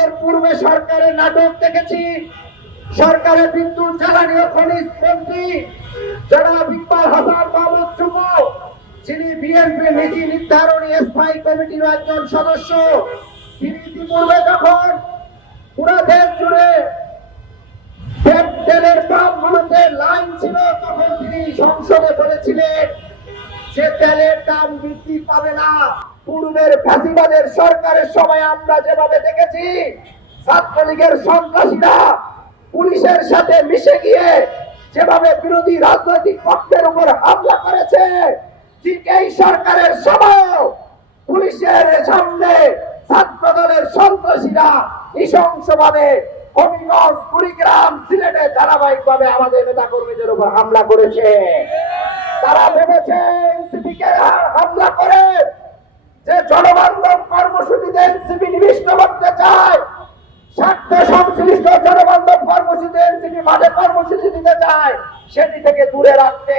এর পূর্বে সরকারের নাটক দেখেছি। সরকারের বিদ্যুৎ জ্বালানি ও খনিজ মন্ত্রী জনাব ইকবাল হাসান মাহমুদ চুকু, যিনি বিএনপি নীতি নির্ধারণী স্থায়ী কমিটির একজন সদস্য, তিনি ইতিপূর্বে যখন পুরা দেশ জুড়ে তেলের পাম্পগুলোতে লাইন ছিল, তখন তিনি সংসদে বলেছিলেন যে তেলের দাম বৃদ্ধি পাবে না। পূর্বের ফ্যাসিবাদের সরকারের সময় আমরা যেভাবে দেখেছি ছাত্রলীগের সন্ত্রাসীরা পুলিশের সাথে মিশে গিয়ে যেভাবে বিরোধী রাজনৈতিক পক্ষের উপর হামলা করেছে, ঠিক এই সরকারের সময় পুলিশের সামনে ছাত্র দলের সন্ত্রাসীরা নৃশংসভাবে হবিগঞ্জ, কুড়িগ্রাম, সিলেটে ধারাবাহিকভাবে আমাদের নেতা কর্মীদের উপর হামলা করেছে। তারা ভেবেছে এনসিপিকে হামলা করে যে জনবান্ধব কর্মসূচিতে এনসিপি নিবিষ্ট করতে চায়, স্বার্থ সংশ্লিষ্ট জনবান্ধব কর্মসূচিতে এনসিপি মাঠে কর্মসূচি দিতে চায়, সেটি থেকে দূরে রাখতে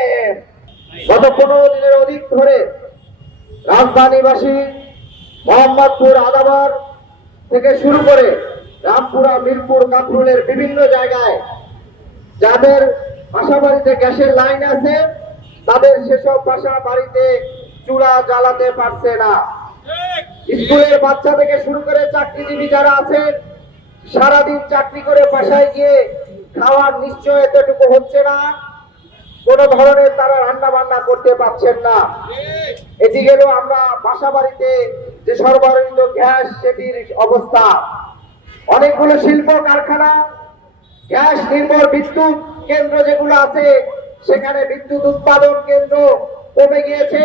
গত 15 দিনের অধিক ধরে রাজধানীবাসী মোহাম্মদপুর, আদাবর থেকে শুরু করে রামপুরা, মিরপুর, কাফরুলের বিভিন্ন জায়গায় যাদের বাসা বাড়িতে গ্যাসের লাইন আছে, তাদের সেসব বাসা বাড়িতে চুলা জ্বালাতে পারছে না। স্কুলের বাচ্চা থেকে শুরু করে চাকরিজীবী যারা আছেন, সারাদিন চাকরি করে বাসায় গিয়ে খাওয়ার নিশ্চয় এতটুকু হচ্ছে না, কোন ধরনের তারা রান্না বান্না করতে পারছেন না। এটি গেল আমরা বাসা বাড়িতে যে সরবরাহিত গ্যাস, সেটির অবস্থা। অনেকগুলো শিল্প কারখানা, গ্যাস নির্ভর বিদ্যুৎ কেন্দ্র যেগুলো আছে, সেখানে বিদ্যুৎ উৎপাদন কেন্দ্র কমে গিয়েছে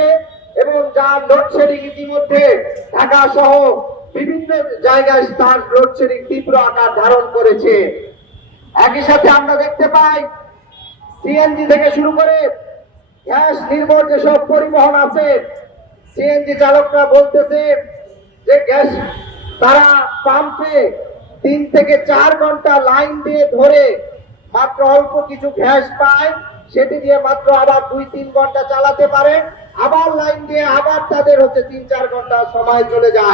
এবং যার লোডশেডিং ইতিমধ্যে ঢাকা সহ বিভিন্ন জায়গায় তার লোডশেডিং তীব্র আকার ধারণ করেছে। একই সাথে আমরা দেখতে পাই সিএনজি থেকে শুরু করে গ্যাস নির্ভর যেসব পরিবহন আছে, সিএনজি চালকরা বলতেছে যে গ্যাস তারা পাম্পে 3 থেকে 4 ঘন্টা লাইন দিয়ে ধরে মাত্র অল্প কিছু গ্যাস পায়, সেটি দিয়ে মাত্র আবার 2-3 ঘন্টা চালাতে পারে, আবার লাইন দিয়ে আবার তাদের 3-4 ঘন্টা সময় চলে যায়।